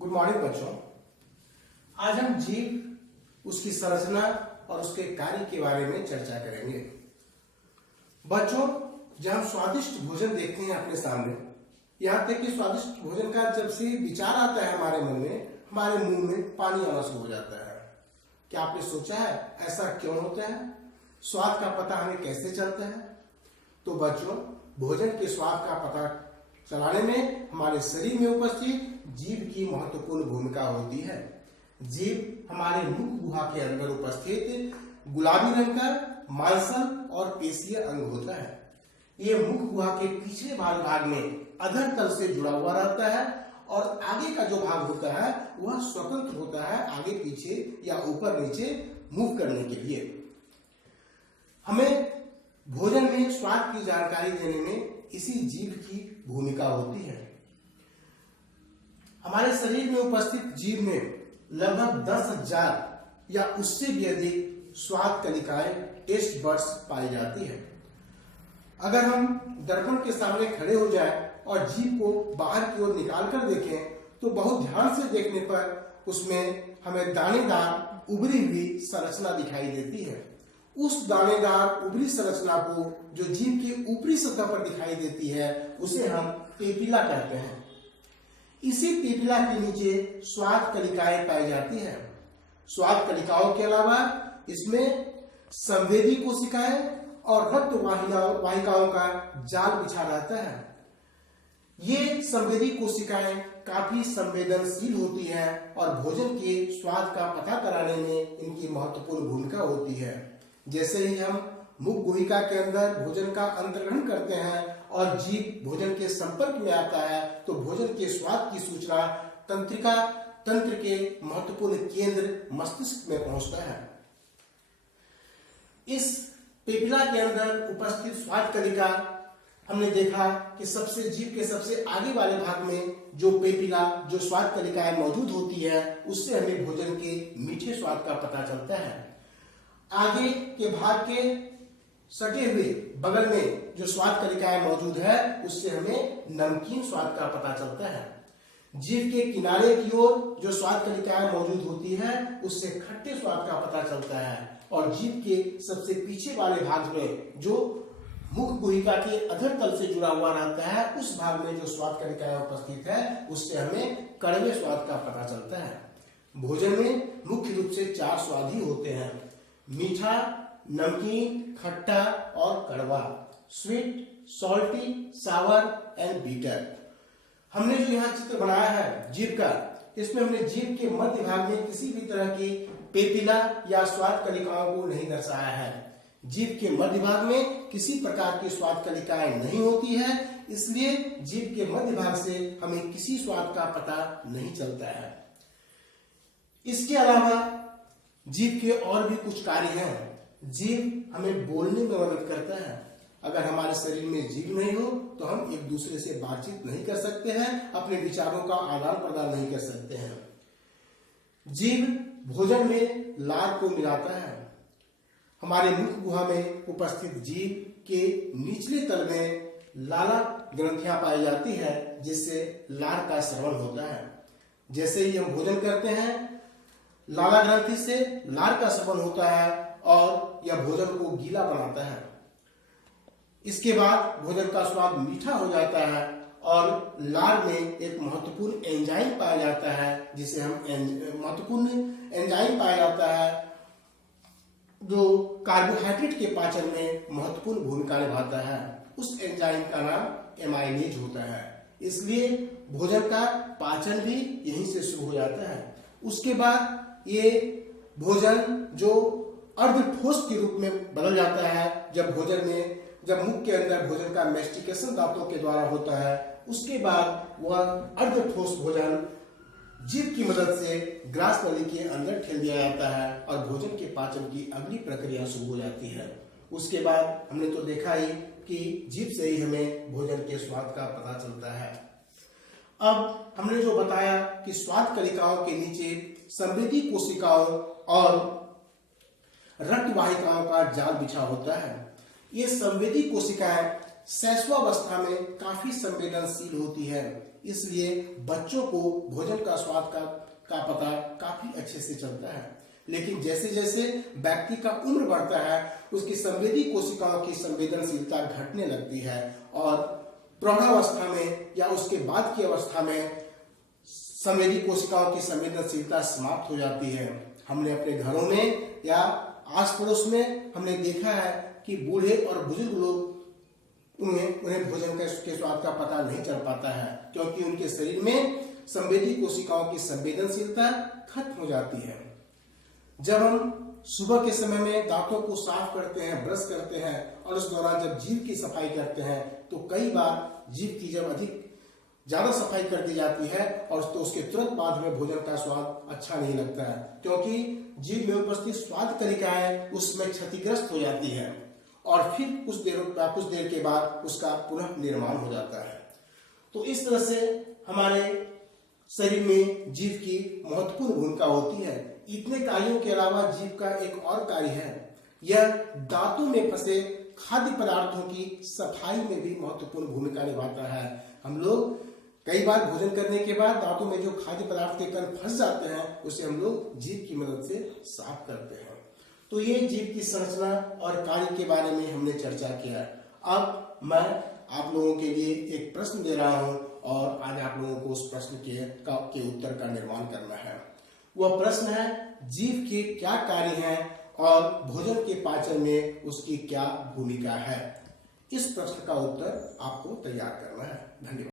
Good morning बच्चों। आज हम जीव, उसकी संरचना और उसके कार्य के बारे में चर्चा करेंगे। बच्चों, जब हम स्वादिष्ट भोजन देखते हैं अपने सामने, यहाँ तक कि स्वादिष्ट भोजन का जब से विचार आता है हमारे मन में, हमारे मुंह में पानी आना शुरू हो जाता है। क्या आपने सोचा है ऐसा क्यों होता है? स्वाद का पता हमें कैसे चलता है? तो बच्चों, भोजन के स्वाद का पता चलाने में हमारे शरीर में उपस्थित जीव की महत्वपूर्ण भूमिका होती है। जीव हमारे मुख गुहा के अंदर उपस्थित गुलाबी रंग का मांसल और पेशीय अंग होता है। ये मुख गुहा के पिछले भाग में अधर तल से जुड़ा हुआ रहता है और आगे का जो भाग होता है वह स्वतंत्र होता है आगे पीछे या ऊपर नीचे मूव करने के लिए। हमें भोजन में स्वाद की जानकारी देने में इसी जीव की भूमिका होती है। हमारे शरीर में उपस्थित जीव में लगभग 10,000 या उससे भी अधिक स्वाद कलिकाएं, टेस्ट बड्स पाई जाती है। अगर हम दर्पण के सामने खड़े हो जाएं और जीभ को बाहर की ओर निकाल कर देखें तो बहुत ध्यान से देखने पर उसमें हमें दानेदार उभरी हुई संरचना दिखाई देती है। उस दानेदार उभरी संरचना को जो जीभ की ऊपरी सतह पर दिखाई देती है उसे हम पेपिला कहते हैं। इसी पेपिला के नीचे स्वाद कलिकाएं पाई जाती है। स्वाद कलिकाओं के अलावा इसमें संवेदी कोशिकाएं और रक्त वाहिकाओं का जाल बिछा रहता है। ये संवेदी कोशिकाएं काफी संवेदनशील होती हैं और भोजन के स्वाद का पता कराने में इनकी महत्वपूर्ण भूमिका होती है। जैसे ही हम मुख गुहिका के अंदर भोजन का अंतर्ग्रहण करते हैं और जीभ भोजन के संपर्क में आता है तो भोजन के स्वाद की सूचना तंत्रिका तंत्र के महत्वपूर्ण केंद्र मस्तिष्क में पहुंचता है। इस पेपिला के अंदर उपस्थित स्वाद कलिका हमने देखा कि जीभ के सबसे आगे वाले भाग में जो पेपिला, जो स्वाद कलिकाएं मौजूद होती है उससे हमें भोजन के मीठे स्वाद का पता चलता है। आगे के भाग के सटे हुए बगल में जो स्वाद कलिकाएं मौजूद है उससे हमें नमकीन स्वाद का पता चलता है। जीभ के किनारे की ओर जो स्वाद कलिकाएं मौजूद होती है उससे खट्टे स्वाद का पता चलता है और जीभ के सबसे पीछे वाले भाग में जो मुख गुहिका के अधर तल से जुड़ा हुआ रहता है उस भाग में जो स्वाद कलिकाएं उपस्थित है उससे हमें कड़वे स्वाद का पता चलता है। भोजन में मुख्य रूप से 4 स्वाद ही होते हैं: मीठा, नमकीन, खट्टा और कड़वा। Sweet, salty, sour and bitter. हमने जो यहाँ चित्र बनाया है जीभ का, इसमें हमने जीभ के मध्य भाग में किसी भी तरह की पेपिला या स्वाद कलिकाओं को नहीं दर्शाया है। जीभ के मध्य भाग में किसी प्रकार की स्वाद कलिकाएं नहीं होती है, इसलिए जीभ के मध्य भाग से हमें किसी स्वाद का पता नहीं चलता है। इसके अलावा जीभ के और भी कुछ कार्य हैं। जीभ हमें बोलने में मदद करता है। अगर हमारे शरीर में जीभ नहीं हो तो हम एक दूसरे से बातचीत नहीं कर सकते हैं, अपने विचारों का आदान प्रदान नहीं कर सकते हैं। जीभ भोजन में लार को मिलाता है। हमारे मुख गुहा में उपस्थित जीभ के निचले तल में लाला ग्रंथियां पाई जाती है जिससे लार का श्रवण होता है। जैसे ही हम भोजन करते हैं लाला ग्रंथि से लार का श्रवण होता है और यह भोजन को गीला बनाता है। इसके बाद भोजन का स्वाद मीठा हो जाता है और लार में एक महत्वपूर्ण एंजाइम पाया जाता है जिसे हम महत्वपूर्ण एंजाइम पाया जाता है जो कार्बोहाइड्रेट के पाचन में महत्वपूर्ण भूमिका निभाता है। उस एंजाइम का नाम एमाइलेज होता है। इसलिए भोजन का पाचन भी यहीं से शुरू हो जाता है। उसके बाद ये भोजन जो अर्ध ठोस के रूप में बदल जाता है जब मुख के अंदर भोजन का मैस्टिकेशन दांतों के द्वारा होता है। उसके बाद वह अर्ध ठोस भोजन जीभ की मदद से ग्रास नली के अंदर ठेल दिया जाता है और भोजन के पाचन की अगली प्रक्रिया शुरू हो जाती है। उसके बाद हमने तो देखा ही कि जीभ से ही हमें भोजन के स्वाद का पता चलता है। अब हमने जो बताया कि स्वाद कलिकाओं के नीचे संवेदी कोशिकाओं और रक्त वाहिकाओं का जाल बिछा होता है। ये संवेदी कोशिकाएं शैशवावस्था में काफी संवेदनशील होती है, इसलिए बच्चों को भोजन का स्वाद का पता काफी अच्छे से चलता है। लेकिन जैसे जैसे व्यक्ति का उम्र बढ़ता है, उसकी संवेदी कोशिकाओं की संवेदनशीलता घटने लगती है और प्रौढ़ावस्था में या उसके बाद की अवस्था में संवेदी कोशिकाओं की संवेदनशीलता समाप्त हो जाती है। हमने अपने घरों में या आस पड़ोस में हमने देखा है कि बूढ़े और बुजुर्ग लोग उन्हें भोजन के स्वाद का पता नहीं चल पाता है, क्योंकि उनके शरीर में संवेदी कोशिकाओं की संवेदनशीलता खत्म हो जाती है। जब हम सुबह के समय में दांतों को साफ करते हैं, ब्रश करते हैं और उस दौरान जब जीभ की सफाई करते हैं, तो कई बार जीभ की जब ज्यादा सफाई कर दी जाती है और तो उसके तुरंत बाद में भोजन का स्वाद अच्छा नहीं लगता है, क्योंकि जीभ में उपस्थित स्वाद कलिकाएं उसमें क्षतिग्रस्त हो जाती है और फिर कुछ देर के बाद उसका पुनः निर्माण हो जाता है। तो इस तरह से हमारे शरीर में जीभ की महत्वपूर्ण भूमिका होती है। इतने कार्यों के अलावा जीभ का एक और कार्य है, यह दांतों में फंसे खाद्य पदार्थों की सफाई में भी महत्वपूर्ण भूमिका निभाता है। हम लोग कई बार भोजन करने के बाद दांतों में जो खाद्य पदार्थ के कण फंस जाते हैं, उसे हम लोग जीभ की मदद से साफ करते हैं। तो ये जीभ की संरचना और कार्य के बारे में हमने चर्चा किया। अब मैं आप लोगों के लिए एक प्रश्न दे रहा हूं और आज आप लोगों को उस प्रश्न के उत्तर का निर्माण करना है। वह प्रश्न है, जीभ के क्या कार्य हैं और भोजन के पाचन में उसकी क्या भूमिका है। इस प्रश्न का उत्तर आपको तैयार करना है। धन्यवाद।